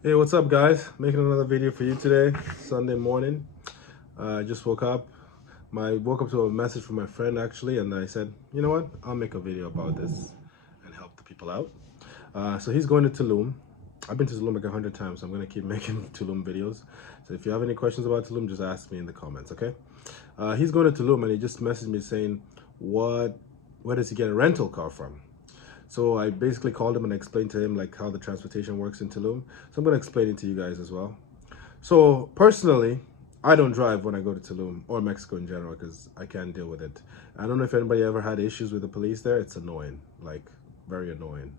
Hey, what's up, guys? Making another video for you today, Sunday morning. I just woke up. Woke up to a message from my friend actually, and I said, you know what? I'll make a video about this and help the people out. So he's going to Tulum. I've been to Tulum like 100 times, so I'm gonna keep making Tulum videos. So if you have any questions about Tulum, just ask me in the comments, okay? He's going to Tulum, and he just messaged me saying, where does he get a rental car from? So I basically called him and explained to him like how the transportation works in Tulum. So I'm gonna explain it to you guys as well. So personally, I don't drive when I go to Tulum or Mexico in general because I can't deal with it. I don't know if anybody ever had issues with the police there. It's annoying, like very annoying.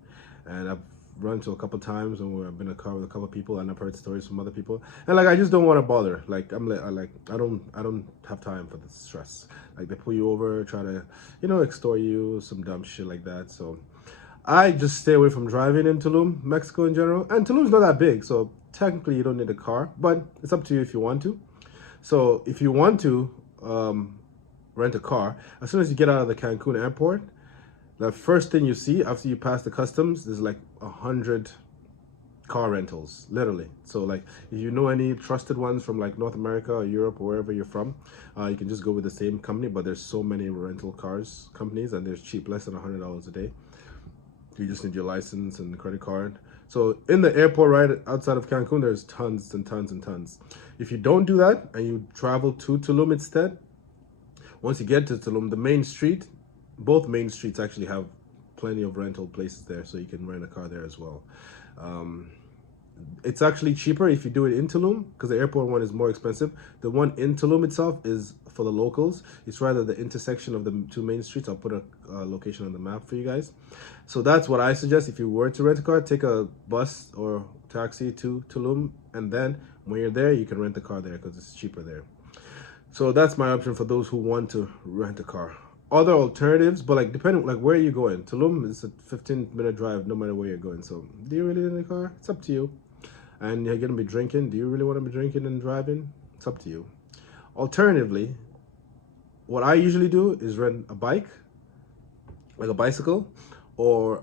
And I've run to a couple times and I've been in a car with a couple people and I've heard stories from other people. And like I just don't want to bother. Like I don't have time for the stress. Like they pull you over, try to, extort you, some dumb shit like that. So I just stay away from driving in Tulum, Mexico in general. And Tulum's not that big, so technically you don't need a car, but it's up to you if you want to. So if you want to rent a car, as soon as you get out of the Cancun airport, the first thing you see after you pass the customs is like 100 car rentals, literally. So like if you know any trusted ones from like North America or Europe or wherever you're from, you can just go with the same company, but there's so many rental cars companies and they're cheap, less than $100 a day. You just need your license and credit card. So in the airport right outside of Cancun, there's tons and tons and tons. If you don't do that and you travel to Tulum instead, once you get to Tulum, the main street, both main streets actually have plenty of rental places there, so you can rent a car there as well. Um, it's actually cheaper if you do it in Tulum because the airport one is more expensive. The one in Tulum itself is for the locals. It's rather the intersection of the two main streets. I'll put a location on the map for you guys. So that's what I suggest. If you were to rent a car, take a bus or taxi to Tulum, and then when you're there, you can rent a car there because it's cheaper there. So that's my option for those who want to rent a car. Other alternatives, but like depending like where you going. Tulum is a 15-minute drive no matter where you're going. So do you really need a car? It's up to you. And you're gonna be drinking. Do you really want to be drinking and driving? It's up to you. Alternatively, what I usually do is rent a bike, like a bicycle, or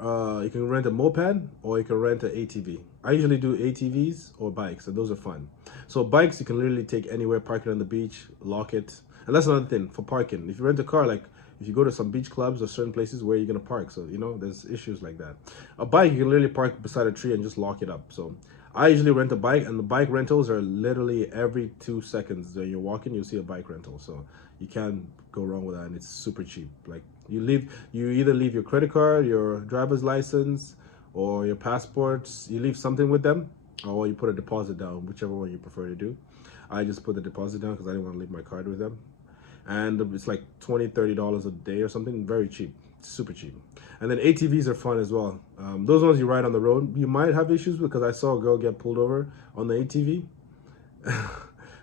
you can rent a moped, or you can rent an ATV. I usually do ATVs or bikes, and those are fun. So bikes you can literally take anywhere, park it on the beach, lock it. And that's another thing for parking. If you rent a car, like if you go to some beach clubs or certain places where you're gonna park, so there's issues like that. A bike you can literally park beside a tree and just lock it up. So I usually rent a bike, and the bike rentals are literally every 2 seconds when you're walking, you'll see a bike rental. So you can't go wrong with that, and it's super cheap. Like you either leave your credit card, your driver's license, or your passports. You leave something with them, or you put a deposit down, whichever one you prefer to do. I just put the deposit down because I didn't want to leave my card with them, and it's like $20-$30 a day or something. Very cheap, super cheap. And then ATVs are fun as well. Those ones you ride on the road, you might have issues with because I saw a girl get pulled over on the ATV,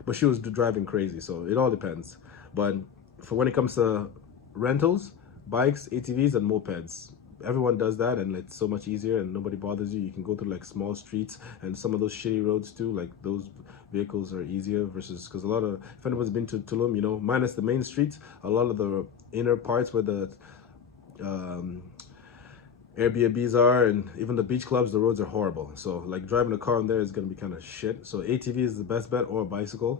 but she was driving crazy. So it all depends. But for when it comes to rentals, bikes, ATVs, and mopeds, everyone does that, and it's so much easier, and nobody bothers you. You can go through like small streets and some of those shitty roads too. Like those vehicles are easier versus because a lot of if anyone's been to Tulum, minus the main streets, a lot of the inner parts where the um, Airbnbs are and even the beach clubs, the roads are horrible. So like driving a car on there is gonna be kind of shit. So ATV is the best bet or a bicycle,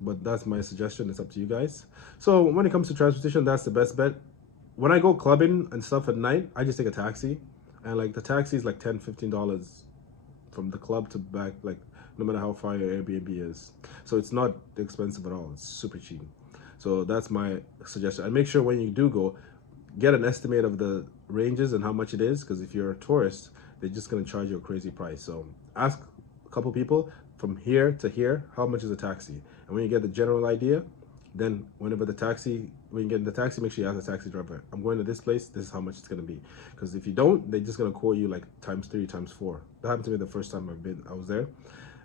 but that's my suggestion. It's up to you guys. So when it comes to transportation, that's the best bet. When I go clubbing and stuff at night, I just take a taxi, and like the taxi is like $10-$15 from the club to back, like no matter how far your Airbnb is. So it's not expensive at all. It's super cheap. So that's my suggestion. And make sure when you do go, get an estimate of the ranges and how much it is, because if you're a tourist, they're just going to charge you a crazy price. So ask a couple people from here to here, how much is a taxi? And when you get the general idea, then when you get in the taxi, make sure you ask the taxi driver, I'm going to this place, this is how much it's going to be. Because if you don't, they're just going to quote you like ×3, ×4. That happened to me the first time I was there,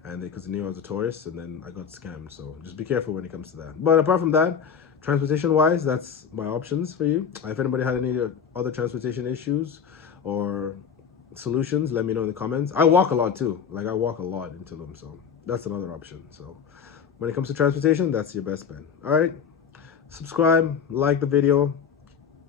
and because they knew I was a tourist, and then I got scammed. So just be careful when it comes to that. But apart from that, transportation wise, that's my options for you. If anybody had any other transportation issues or solutions, let me know in the comments. I walk a lot too. Like I walk a lot into them, so that's another option. So when it comes to transportation, that's your best bet. All right, subscribe, like the video.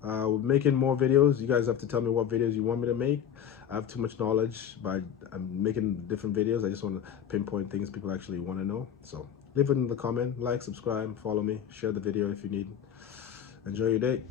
We're making more videos. You guys have to tell me what videos you want me to make. I have too much knowledge, but I'm making different videos. I just want to pinpoint things people actually want to know. So leave it in the comment, like, subscribe, follow me, share the video if you need. Enjoy your day.